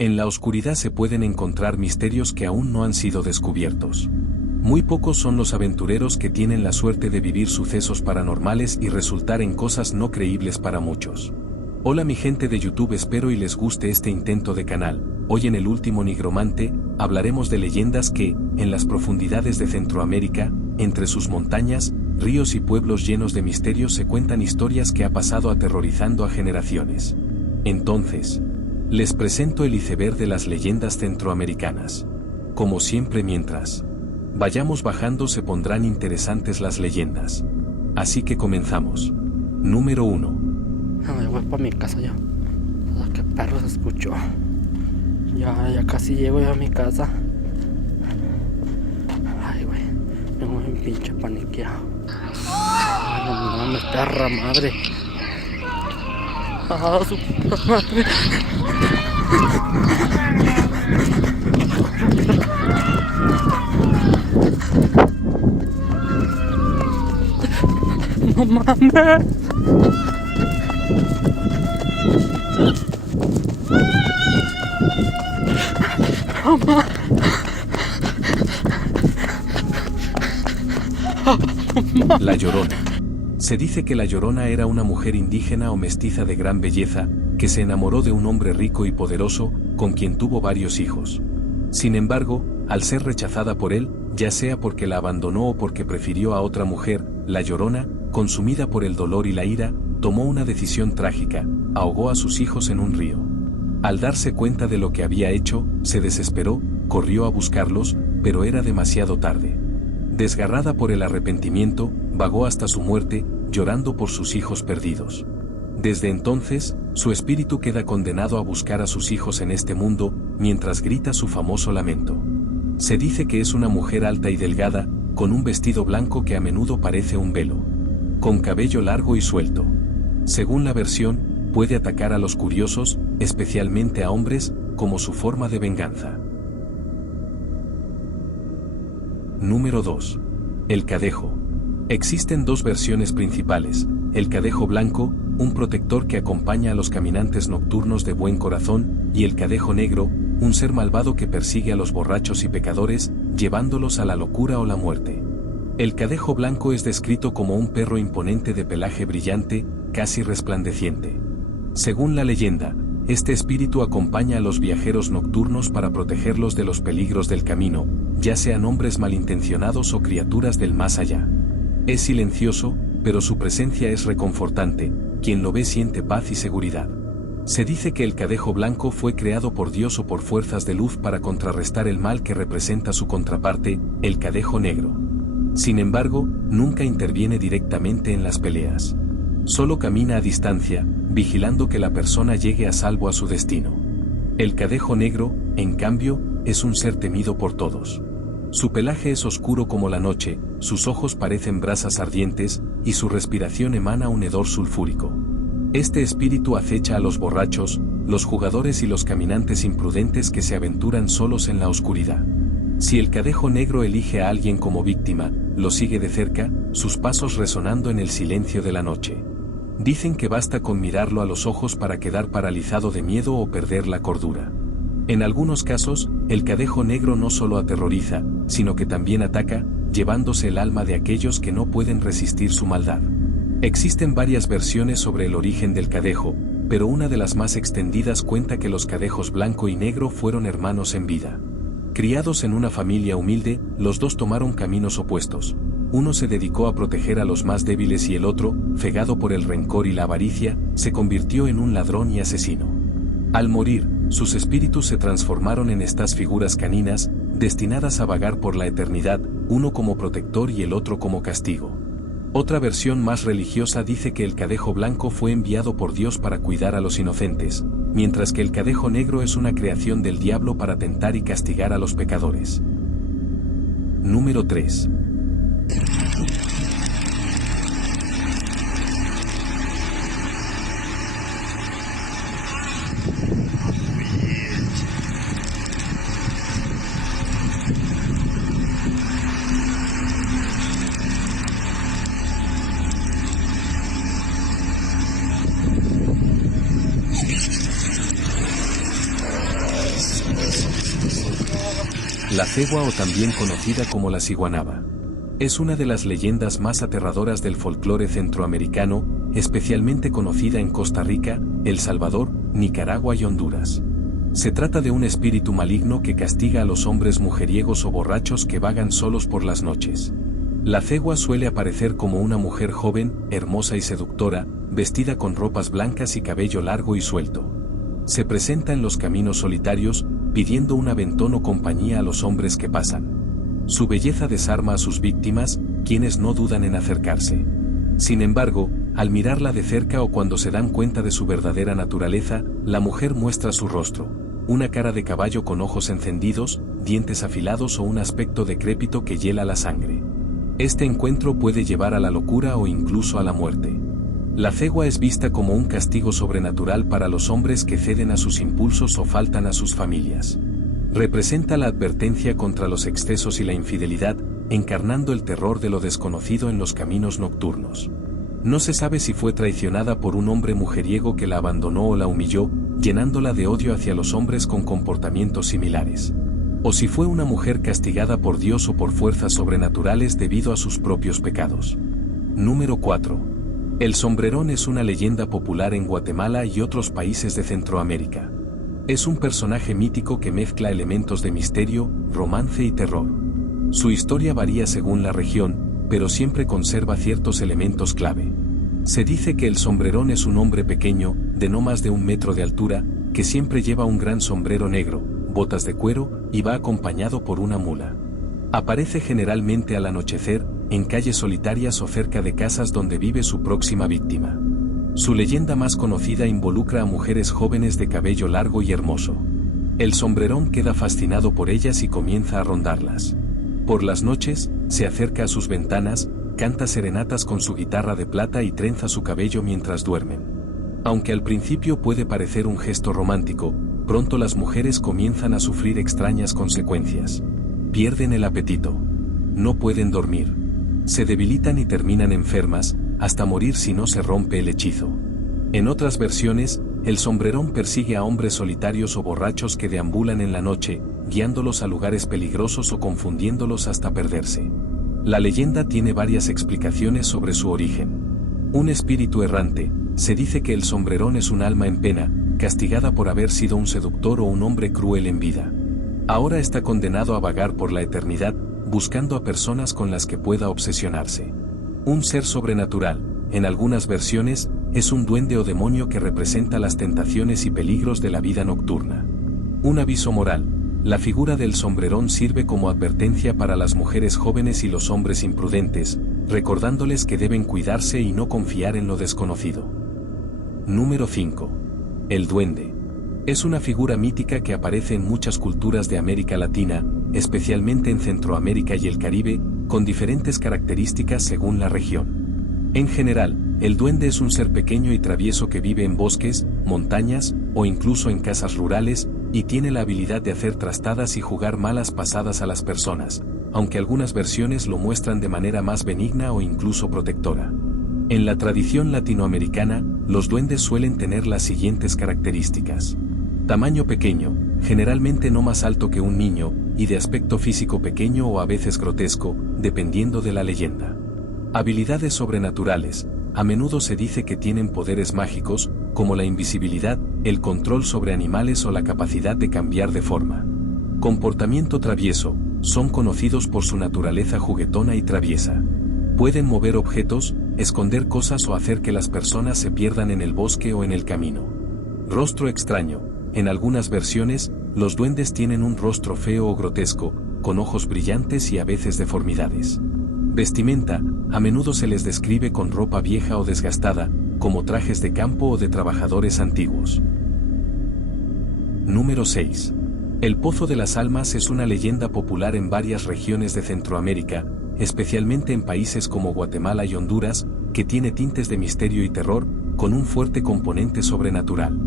En la oscuridad se pueden encontrar misterios que aún no han sido descubiertos. Muy pocos son los aventureros que tienen la suerte de vivir sucesos paranormales y resultar en cosas no creíbles para muchos. Hola mi gente de YouTube, espero y les guste este intento de canal. Hoy en El Último Nigromante, hablaremos de leyendas que, en las profundidades de Centroamérica, entre sus montañas, ríos y pueblos llenos de misterios se cuentan historias que ha pasado aterrorizando a generaciones. Entonces, les presento el iceberg de las leyendas centroamericanas. Como siempre, mientras vayamos bajando se pondrán interesantes las leyendas. Así que comenzamos. Número 1. Ay, voy para mi casa ya. Qué perro se escuchó. Ya casi llego ya a mi casa. Ay, güey. Tengo un pinche paniqueado. Ay, no mames, perra madre. Ah, su puta madre. No mames. Mamá. La Llorona. Se dice que la Llorona era una mujer indígena o mestiza de gran belleza, que se enamoró de un hombre rico y poderoso, con quien tuvo varios hijos. Sin embargo, al ser rechazada por él, ya sea porque la abandonó o porque prefirió a otra mujer, la Llorona, consumida por el dolor y la ira, tomó una decisión trágica: ahogó a sus hijos en un río. Al darse cuenta de lo que había hecho, se desesperó, corrió a buscarlos, pero era demasiado tarde. Desgarrada por el arrepentimiento, vagó hasta su muerte, llorando por sus hijos perdidos. Desde entonces, su espíritu queda condenado a buscar a sus hijos en este mundo, mientras grita su famoso lamento. Se dice que es una mujer alta y delgada, con un vestido blanco que a menudo parece un velo, con cabello largo y suelto. Según la versión, puede atacar a los curiosos, especialmente a hombres, como su forma de venganza. Número 2. El Cadejo. Existen dos versiones principales: el Cadejo Blanco, un protector que acompaña a los caminantes nocturnos de buen corazón, y el Cadejo Negro, un ser malvado que persigue a los borrachos y pecadores, llevándolos a la locura o la muerte. El Cadejo Blanco es descrito como un perro imponente de pelaje brillante, casi resplandeciente. Según la leyenda, este espíritu acompaña a los viajeros nocturnos para protegerlos de los peligros del camino, ya sean hombres malintencionados o criaturas del más allá. Es silencioso, pero su presencia es reconfortante, quien lo ve siente paz y seguridad. Se dice que el Cadejo Blanco fue creado por Dios o por fuerzas de luz para contrarrestar el mal que representa su contraparte, el Cadejo Negro. Sin embargo, nunca interviene directamente en las peleas. Solo camina a distancia, vigilando que la persona llegue a salvo a su destino. El Cadejo Negro, en cambio, es un ser temido por todos. Su pelaje es oscuro como la noche, sus ojos parecen brasas ardientes, y su respiración emana un hedor sulfúrico. Este espíritu acecha a los borrachos, los jugadores y los caminantes imprudentes que se aventuran solos en la oscuridad. Si el Cadejo Negro elige a alguien como víctima, lo sigue de cerca, sus pasos resonando en el silencio de la noche. Dicen que basta con mirarlo a los ojos para quedar paralizado de miedo o perder la cordura. En algunos casos, el Cadejo Negro no solo aterroriza, sino que también ataca, llevándose el alma de aquellos que no pueden resistir su maldad. Existen varias versiones sobre el origen del Cadejo, pero una de las más extendidas cuenta que los Cadejos Blanco y Negro fueron hermanos en vida. Criados en una familia humilde, los dos tomaron caminos opuestos. Uno se dedicó a proteger a los más débiles y el otro, cegado por el rencor y la avaricia, se convirtió en un ladrón y asesino. Al morir, sus espíritus se transformaron en estas figuras caninas, destinadas a vagar por la eternidad, uno como protector y el otro como castigo. Otra versión más religiosa dice que el Cadejo Blanco fue enviado por Dios para cuidar a los inocentes, mientras que el Cadejo Negro es una creación del diablo para tentar y castigar a los pecadores. Número 3. La cegua o también conocida como la ciguanaba. Es una de las leyendas más aterradoras del folclore centroamericano, especialmente conocida en Costa Rica, El Salvador, Nicaragua y Honduras. Se trata de un espíritu maligno que castiga a los hombres mujeriegos o borrachos que vagan solos por las noches. La cegua suele aparecer como una mujer joven, hermosa y seductora, vestida con ropas blancas y cabello largo y suelto. Se presenta en los caminos solitarios, pidiendo un aventón o compañía a los hombres que pasan. Su belleza desarma a sus víctimas, quienes no dudan en acercarse. Sin embargo, al mirarla de cerca o cuando se dan cuenta de su verdadera naturaleza, la mujer muestra su rostro, una cara de caballo con ojos encendidos, dientes afilados o un aspecto decrépito que hiela la sangre. Este encuentro puede llevar a la locura o incluso a la muerte. La cegua es vista como un castigo sobrenatural para los hombres que ceden a sus impulsos o faltan a sus familias. Representa la advertencia contra los excesos y la infidelidad, encarnando el terror de lo desconocido en los caminos nocturnos. No se sabe si fue traicionada por un hombre mujeriego que la abandonó o la humilló, llenándola de odio hacia los hombres con comportamientos similares. O si fue una mujer castigada por Dios o por fuerzas sobrenaturales debido a sus propios pecados. Número 4. El sombrerón es una leyenda popular en Guatemala y otros países de Centroamérica. Es un personaje mítico que mezcla elementos de misterio, romance y terror. Su historia varía según la región, pero siempre conserva ciertos elementos clave. Se dice que el sombrerón es un hombre pequeño, de no más de 1 metro de altura, que siempre lleva un gran sombrero negro, botas de cuero, y va acompañado por una mula. Aparece generalmente al anochecer, en calles solitarias o cerca de casas donde vive su próxima víctima. Su leyenda más conocida involucra a mujeres jóvenes de cabello largo y hermoso. El sombrerón queda fascinado por ellas y comienza a rondarlas. Por las noches, se acerca a sus ventanas, canta serenatas con su guitarra de plata y trenza su cabello mientras duermen. Aunque al principio puede parecer un gesto romántico, pronto las mujeres comienzan a sufrir extrañas consecuencias. Pierden el apetito. No pueden dormir. Se debilitan y terminan enfermas, hasta morir si no se rompe el hechizo. En otras versiones, el sombrerón persigue a hombres solitarios o borrachos que deambulan en la noche, guiándolos a lugares peligrosos o confundiéndolos hasta perderse. La leyenda tiene varias explicaciones sobre su origen. Un espíritu errante, se dice que el sombrerón es un alma en pena, castigada por haber sido un seductor o un hombre cruel en vida. Ahora está condenado a vagar por la eternidad, buscando a personas con las que pueda obsesionarse. Un ser sobrenatural, en algunas versiones, es un duende o demonio que representa las tentaciones y peligros de la vida nocturna. Un aviso moral: la figura del sombrerón sirve como advertencia para las mujeres jóvenes y los hombres imprudentes, recordándoles que deben cuidarse y no confiar en lo desconocido. Número 5. El duende. Es una figura mítica que aparece en muchas culturas de América Latina, especialmente en Centroamérica y el Caribe, con diferentes características según la región. En general, el duende es un ser pequeño y travieso que vive en bosques, montañas, o incluso en casas rurales, y tiene la habilidad de hacer trastadas y jugar malas pasadas a las personas, aunque algunas versiones lo muestran de manera más benigna o incluso protectora. En la tradición latinoamericana, los duendes suelen tener las siguientes características. Tamaño pequeño, generalmente no más alto que un niño, y de aspecto físico pequeño o a veces grotesco, dependiendo de la leyenda. Habilidades sobrenaturales, a menudo se dice que tienen poderes mágicos, como la invisibilidad, el control sobre animales o la capacidad de cambiar de forma. Comportamiento travieso, son conocidos por su naturaleza juguetona y traviesa. Pueden mover objetos, esconder cosas o hacer que las personas se pierdan en el bosque o en el camino. Rostro extraño. En algunas versiones, los duendes tienen un rostro feo o grotesco, con ojos brillantes y a veces deformidades. Vestimenta, a menudo se les describe con ropa vieja o desgastada, como trajes de campo o de trabajadores antiguos. Número 6. El Pozo de las Almas es una leyenda popular en varias regiones de Centroamérica, especialmente en países como Guatemala y Honduras, que tiene tintes de misterio y terror, con un fuerte componente sobrenatural.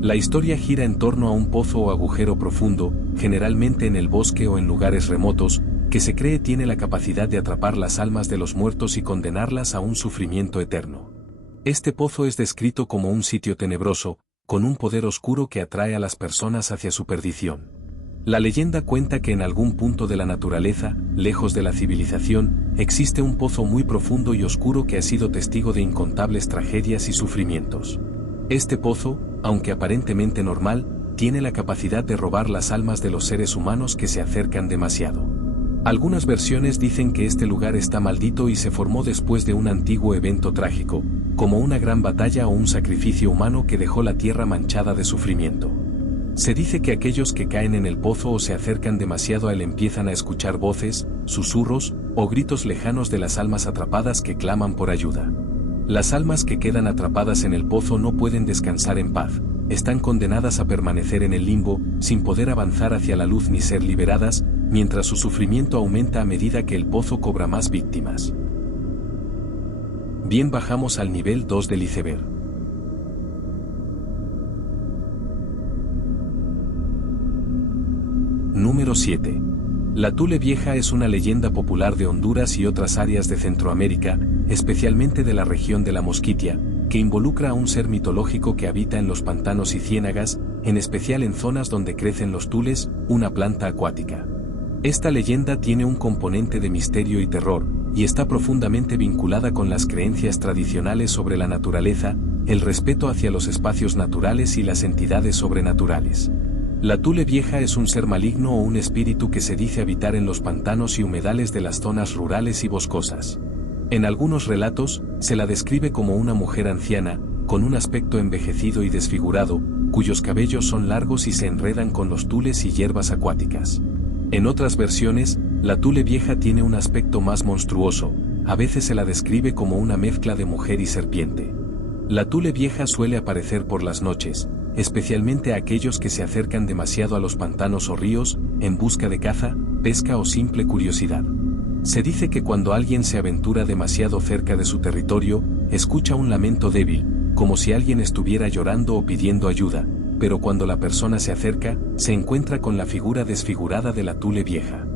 La historia gira en torno a un pozo o agujero profundo, generalmente en el bosque o en lugares remotos, que se cree tiene la capacidad de atrapar las almas de los muertos y condenarlas a un sufrimiento eterno. Este pozo es descrito como un sitio tenebroso, con un poder oscuro que atrae a las personas hacia su perdición. La leyenda cuenta que en algún punto de la naturaleza, lejos de la civilización, existe un pozo muy profundo y oscuro que ha sido testigo de incontables tragedias y sufrimientos. Este pozo, aunque aparentemente normal, tiene la capacidad de robar las almas de los seres humanos que se acercan demasiado. Algunas versiones dicen que este lugar está maldito y se formó después de un antiguo evento trágico, como una gran batalla o un sacrificio humano que dejó la tierra manchada de sufrimiento. Se dice que aquellos que caen en el pozo o se acercan demasiado a él empiezan a escuchar voces, susurros o gritos lejanos de las almas atrapadas que claman por ayuda. Las almas que quedan atrapadas en el pozo no pueden descansar en paz, están condenadas a permanecer en el limbo, sin poder avanzar hacia la luz ni ser liberadas, mientras su sufrimiento aumenta a medida que el pozo cobra más víctimas. Bien, bajamos al nivel 2 del iceberg. Número 7. La Tule Vieja es una leyenda popular de Honduras y otras áreas de Centroamérica, especialmente de la región de la Mosquitia, que involucra a un ser mitológico que habita en los pantanos y ciénagas, en especial en zonas donde crecen los tules, una planta acuática. Esta leyenda tiene un componente de misterio y terror, y está profundamente vinculada con las creencias tradicionales sobre la naturaleza, el respeto hacia los espacios naturales y las entidades sobrenaturales. La Tule Vieja es un ser maligno o un espíritu que se dice habitar en los pantanos y humedales de las zonas rurales y boscosas. En algunos relatos, se la describe como una mujer anciana, con un aspecto envejecido y desfigurado, cuyos cabellos son largos y se enredan con los tules y hierbas acuáticas. En otras versiones, la Tule Vieja tiene un aspecto más monstruoso, a veces se la describe como una mezcla de mujer y serpiente. La Tule Vieja suele aparecer por las noches, especialmente a aquellos que se acercan demasiado a los pantanos o ríos, en busca de caza, pesca o simple curiosidad. Se dice que cuando alguien se aventura demasiado cerca de su territorio, escucha un lamento débil, como si alguien estuviera llorando o pidiendo ayuda, pero cuando la persona se acerca, se encuentra con la figura desfigurada de la Tule Vieja.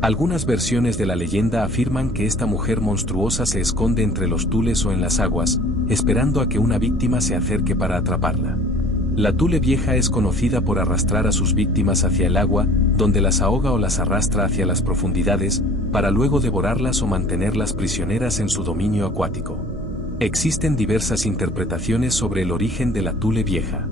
Algunas versiones de la leyenda afirman que esta mujer monstruosa se esconde entre los tules o en las aguas, esperando a que una víctima se acerque para atraparla. La Tule Vieja es conocida por arrastrar a sus víctimas hacia el agua, donde las ahoga o las arrastra hacia las profundidades, para luego devorarlas o mantenerlas prisioneras en su dominio acuático. Existen diversas interpretaciones sobre el origen de la Tule Vieja.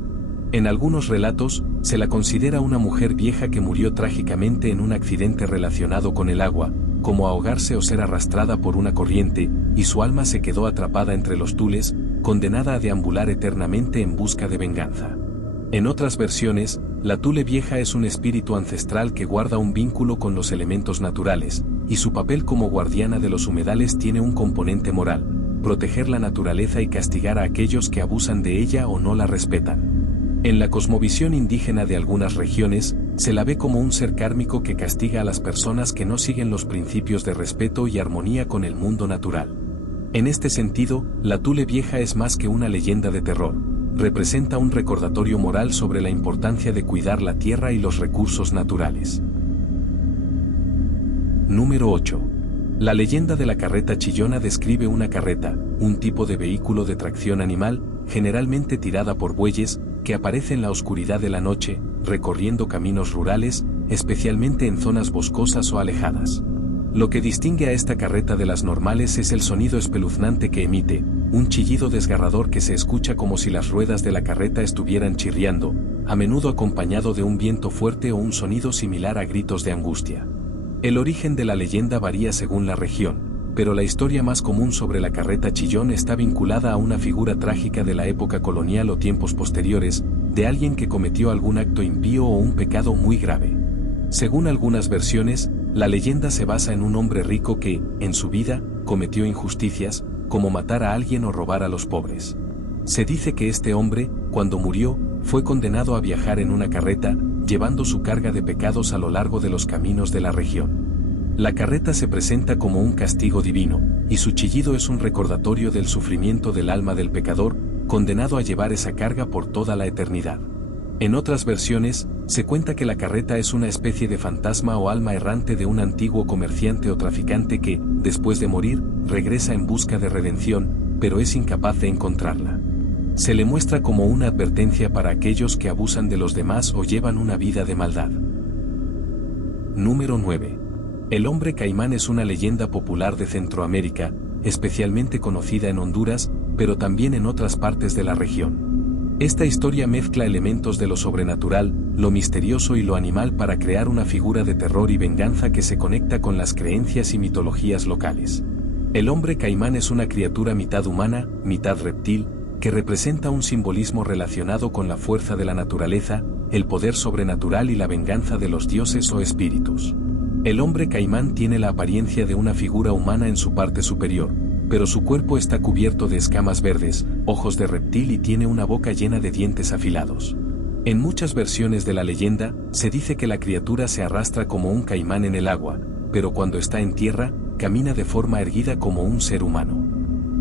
En algunos relatos, se la considera una mujer vieja que murió trágicamente en un accidente relacionado con el agua, como ahogarse o ser arrastrada por una corriente, y su alma se quedó atrapada entre los tules, condenada a deambular eternamente en busca de venganza. En otras versiones, la Tule Vieja es un espíritu ancestral que guarda un vínculo con los elementos naturales, y su papel como guardiana de los humedales tiene un componente moral: proteger la naturaleza y castigar a aquellos que abusan de ella o no la respetan. En la cosmovisión indígena de algunas regiones, se la ve como un ser kármico que castiga a las personas que no siguen los principios de respeto y armonía con el mundo natural. En este sentido, la Tule Vieja es más que una leyenda de terror, representa un recordatorio moral sobre la importancia de cuidar la tierra y los recursos naturales. Número 8. La leyenda de la carreta chillona describe una carreta, un tipo de vehículo de tracción animal, generalmente tirada por bueyes, que aparece en la oscuridad de la noche, recorriendo caminos rurales, especialmente en zonas boscosas o alejadas. Lo que distingue a esta carreta de las normales es el sonido espeluznante que emite, un chillido desgarrador que se escucha como si las ruedas de la carreta estuvieran chirriando, a menudo acompañado de un viento fuerte o un sonido similar a gritos de angustia. El origen de la leyenda varía según la región, pero la historia más común sobre la carreta chillón está vinculada a una figura trágica de la época colonial o tiempos posteriores, de alguien que cometió algún acto impío o un pecado muy grave. Según algunas versiones, la leyenda se basa en un hombre rico que, en su vida, cometió injusticias, como matar a alguien o robar a los pobres. Se dice que este hombre, cuando murió, fue condenado a viajar en una carreta, llevando su carga de pecados a lo largo de los caminos de la región. La carreta se presenta como un castigo divino, y su chillido es un recordatorio del sufrimiento del alma del pecador, condenado a llevar esa carga por toda la eternidad. En otras versiones, se cuenta que la carreta es una especie de fantasma o alma errante de un antiguo comerciante o traficante que, después de morir, regresa en busca de redención, pero es incapaz de encontrarla. Se le muestra como una advertencia para aquellos que abusan de los demás o llevan una vida de maldad. Número 9. El hombre caimán es una leyenda popular de Centroamérica, especialmente conocida en Honduras, pero también en otras partes de la región. Esta historia mezcla elementos de lo sobrenatural, lo misterioso y lo animal para crear una figura de terror y venganza que se conecta con las creencias y mitologías locales. El hombre caimán es una criatura mitad humana, mitad reptil, que representa un simbolismo relacionado con la fuerza de la naturaleza, el poder sobrenatural y la venganza de los dioses o espíritus. El hombre caimán tiene la apariencia de una figura humana en su parte superior, pero su cuerpo está cubierto de escamas verdes, ojos de reptil y tiene una boca llena de dientes afilados. En muchas versiones de la leyenda, se dice que la criatura se arrastra como un caimán en el agua, pero cuando está en tierra, camina de forma erguida como un ser humano.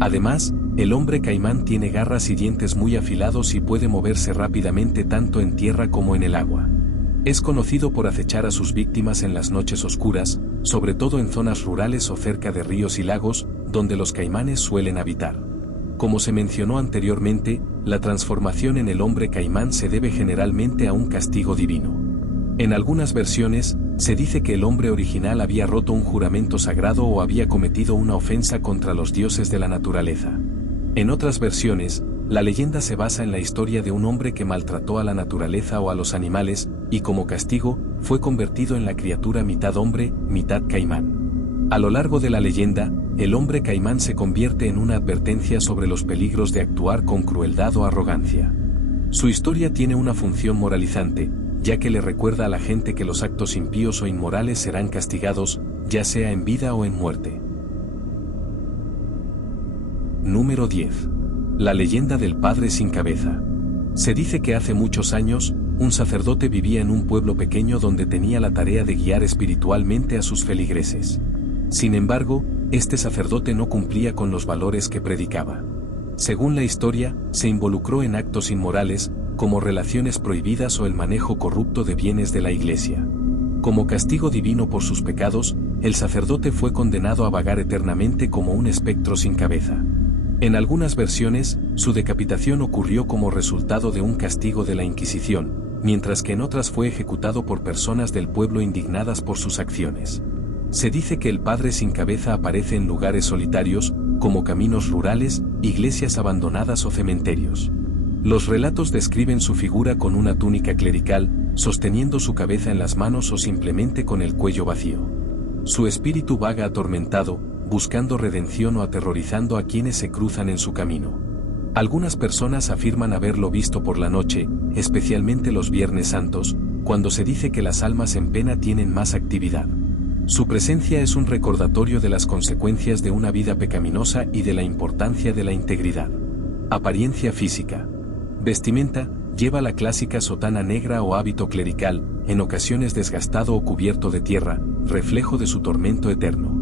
Además, el hombre caimán tiene garras y dientes muy afilados y puede moverse rápidamente tanto en tierra como en el agua. Es conocido por acechar a sus víctimas en las noches oscuras, sobre todo en zonas rurales o cerca de ríos y lagos, donde los caimanes suelen habitar. Como se mencionó anteriormente, la transformación en el hombre caimán se debe generalmente a un castigo divino. En algunas versiones, se dice que el hombre original había roto un juramento sagrado o había cometido una ofensa contra los dioses de la naturaleza. En otras versiones, la leyenda se basa en la historia de un hombre que maltrató a la naturaleza o a los animales, y como castigo, fue convertido en la criatura mitad hombre, mitad caimán. A lo largo de la leyenda, el hombre caimán se convierte en una advertencia sobre los peligros de actuar con crueldad o arrogancia. Su historia tiene una función moralizante, ya que le recuerda a la gente que los actos impíos o inmorales serán castigados, ya sea en vida o en muerte. Número 10. La leyenda del padre sin cabeza. Se dice que hace muchos años, un sacerdote vivía en un pueblo pequeño donde tenía la tarea de guiar espiritualmente a sus feligreses. Sin embargo, este sacerdote no cumplía con los valores que predicaba. Según la historia, se involucró en actos inmorales, como relaciones prohibidas o el manejo corrupto de bienes de la iglesia. Como castigo divino por sus pecados, el sacerdote fue condenado a vagar eternamente como un espectro sin cabeza. En algunas versiones, su decapitación ocurrió como resultado de un castigo de la Inquisición, mientras que en otras fue ejecutado por personas del pueblo indignadas por sus acciones. Se dice que el padre sin cabeza aparece en lugares solitarios, como caminos rurales, iglesias abandonadas o cementerios. Los relatos describen su figura con una túnica clerical, sosteniendo su cabeza en las manos o simplemente con el cuello vacío. Su espíritu vaga atormentado, buscando redención o aterrorizando a quienes se cruzan en su camino. Algunas personas afirman haberlo visto por la noche, especialmente los Viernes Santos, cuando se dice que las almas en pena tienen más actividad. Su presencia es un recordatorio de las consecuencias de una vida pecaminosa y de la importancia de la integridad. Apariencia física. Vestimenta, lleva la clásica sotana negra o hábito clerical, en ocasiones desgastado o cubierto de tierra, reflejo de su tormento eterno.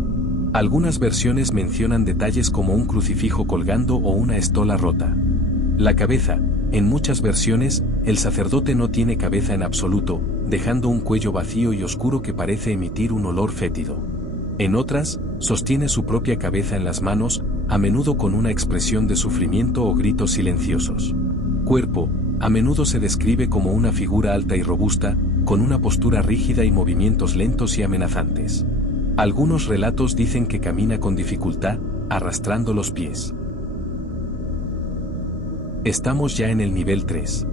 Algunas versiones mencionan detalles como un crucifijo colgando o una estola rota. La cabeza, en muchas versiones, el sacerdote no tiene cabeza en absoluto, dejando un cuello vacío y oscuro que parece emitir un olor fétido. En otras, sostiene su propia cabeza en las manos, a menudo con una expresión de sufrimiento o gritos silenciosos. Cuerpo, a menudo se describe como una figura alta y robusta, con una postura rígida y movimientos lentos y amenazantes. Algunos relatos dicen que camina con dificultad, arrastrando los pies. Estamos ya en el nivel 3.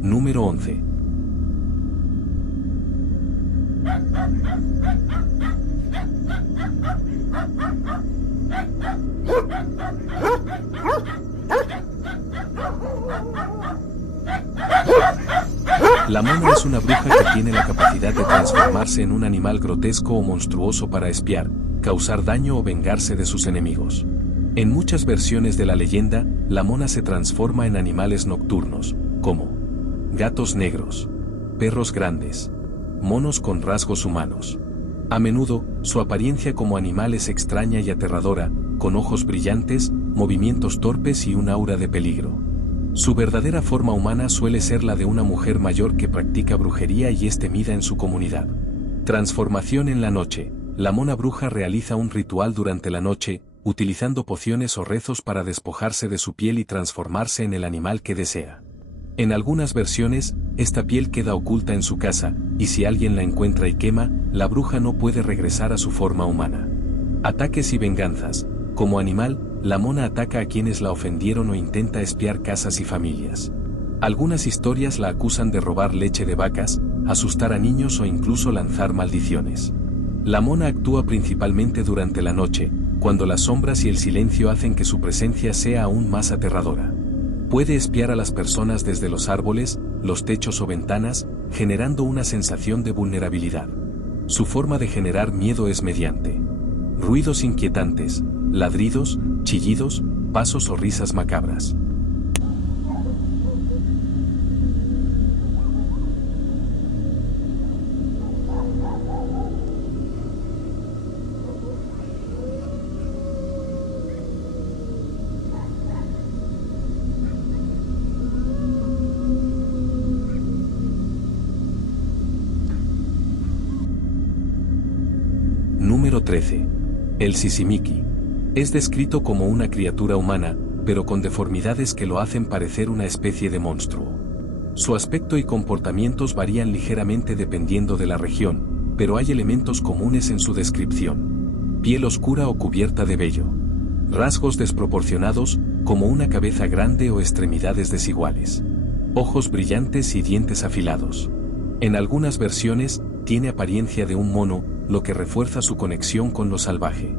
Número 11. La mona es una bruja que tiene la capacidad de transformarse en un animal grotesco o monstruoso para espiar, causar daño o vengarse de sus enemigos. En muchas versiones de la leyenda, la mona se transforma en animales nocturnos, como gatos negros, perros grandes, monos con rasgos humanos. A menudo, su apariencia como animal es extraña y aterradora, con ojos brillantes, movimientos torpes y un aura de peligro. Su verdadera forma humana suele ser la de una mujer mayor que practica brujería y es temida en su comunidad. Transformación en la noche. La mona bruja realiza un ritual durante la noche, utilizando pociones o rezos para despojarse de su piel y transformarse en el animal que desea. En algunas versiones, esta piel queda oculta en su casa, y si alguien la encuentra y quema, la bruja no puede regresar a su forma humana. Ataques y venganzas. Como animal, la mona ataca a quienes la ofendieron o intenta espiar casas y familias. Algunas historias la acusan de robar leche de vacas, asustar a niños o incluso lanzar maldiciones. La mona actúa principalmente durante la noche, cuando las sombras y el silencio hacen que su presencia sea aún más aterradora. Puede espiar a las personas desde los árboles, los techos o ventanas, generando una sensación de vulnerabilidad. Su forma de generar miedo es mediante ruidos inquietantes, ladridos, chillidos, pasos o risas macabras. Número 13. El sisimiki. Es descrito como una criatura humana, pero con deformidades que lo hacen parecer una especie de monstruo. Su aspecto y comportamientos varían ligeramente dependiendo de la región, pero hay elementos comunes en su descripción. Piel oscura o cubierta de vello. Rasgos desproporcionados, como una cabeza grande o extremidades desiguales. Ojos brillantes y dientes afilados. En algunas versiones, tiene apariencia de un mono, lo que refuerza su conexión con lo salvaje.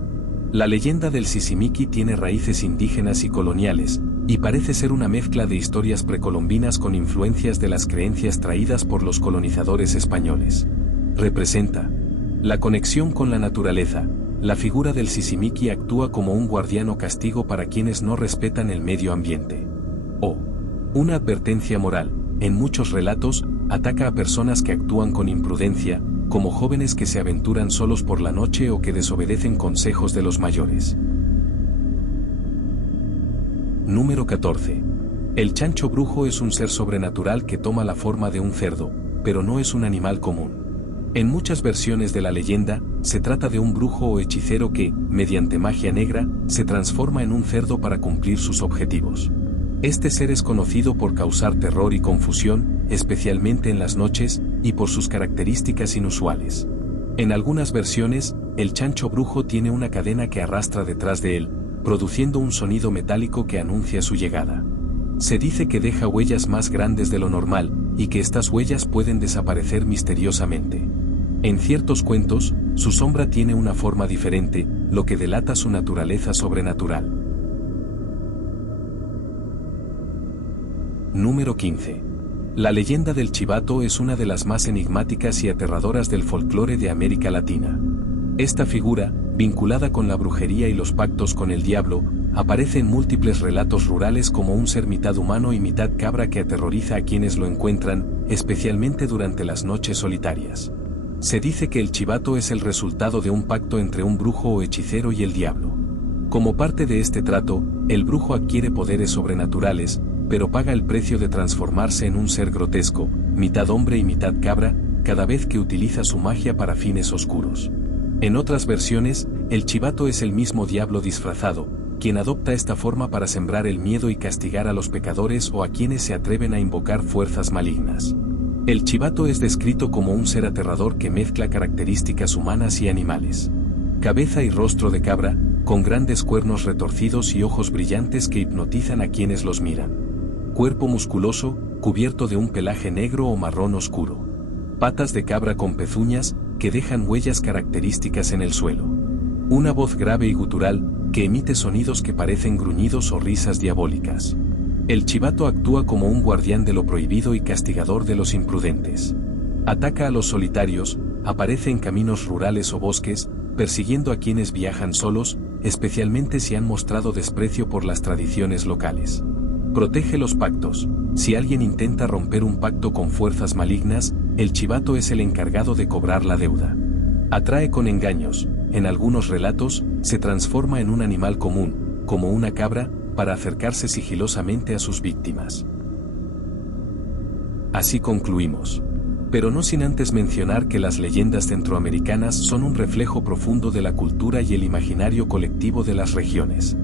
La leyenda del sisimiki tiene raíces indígenas y coloniales, y parece ser una mezcla de historias precolombinas con influencias de las creencias traídas por los colonizadores españoles. Representa la conexión con la naturaleza. La figura del sisimiki actúa como un guardián o castigo para quienes no respetan el medio ambiente. O una advertencia moral. En muchos relatos, ataca a personas que actúan con imprudencia, como jóvenes que se aventuran solos por la noche o que desobedecen consejos de los mayores. Número 14. El chancho brujo es un ser sobrenatural que toma la forma de un cerdo, pero no es un animal común. En muchas versiones de la leyenda, se trata de un brujo o hechicero que, mediante magia negra, se transforma en un cerdo para cumplir sus objetivos. Este ser es conocido por causar terror y confusión, especialmente en las noches, y por sus características inusuales. En algunas versiones, el chancho brujo tiene una cadena que arrastra detrás de él, produciendo un sonido metálico que anuncia su llegada. Se dice que deja huellas más grandes de lo normal, y que estas huellas pueden desaparecer misteriosamente. En ciertos cuentos, su sombra tiene una forma diferente, lo que delata su naturaleza sobrenatural. Número 15. La leyenda del chivato es una de las más enigmáticas y aterradoras del folclore de América Latina. Esta figura, vinculada con la brujería y los pactos con el diablo, aparece en múltiples relatos rurales como un ser mitad humano y mitad cabra que aterroriza a quienes lo encuentran, especialmente durante las noches solitarias. Se dice que el chivato es el resultado de un pacto entre un brujo o hechicero y el diablo. Como parte de este trato, el brujo adquiere poderes sobrenaturales, pero paga el precio de transformarse en un ser grotesco, mitad hombre y mitad cabra, cada vez que utiliza su magia para fines oscuros. En otras versiones, el chivato es el mismo diablo disfrazado, quien adopta esta forma para sembrar el miedo y castigar a los pecadores o a quienes se atreven a invocar fuerzas malignas. El chivato es descrito como un ser aterrador que mezcla características humanas y animales. Cabeza y rostro de cabra, con grandes cuernos retorcidos y ojos brillantes que hipnotizan a quienes los miran. Cuerpo musculoso, cubierto de un pelaje negro o marrón oscuro. Patas de cabra con pezuñas, que dejan huellas características en el suelo. Una voz grave y gutural, que emite sonidos que parecen gruñidos o risas diabólicas. El chivato actúa como un guardián de lo prohibido y castigador de los imprudentes. Ataca a los solitarios, aparece en caminos rurales o bosques, persiguiendo a quienes viajan solos, especialmente si han mostrado desprecio por las tradiciones locales. Protege los pactos. Si alguien intenta romper un pacto con fuerzas malignas, el chivato es el encargado de cobrar la deuda. Atrae con engaños. En algunos relatos, se transforma en un animal común, como una cabra, para acercarse sigilosamente a sus víctimas. Así concluimos. Pero no sin antes mencionar que las leyendas centroamericanas son un reflejo profundo de la cultura y el imaginario colectivo de las regiones.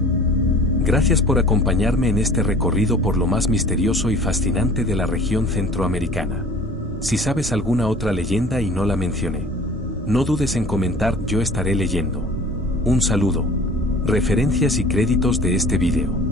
Gracias por acompañarme en este recorrido por lo más misterioso y fascinante de la región centroamericana. Si sabes alguna otra leyenda y no la mencioné, no dudes en comentar, yo estaré leyendo. Un saludo. Referencias y créditos de este video.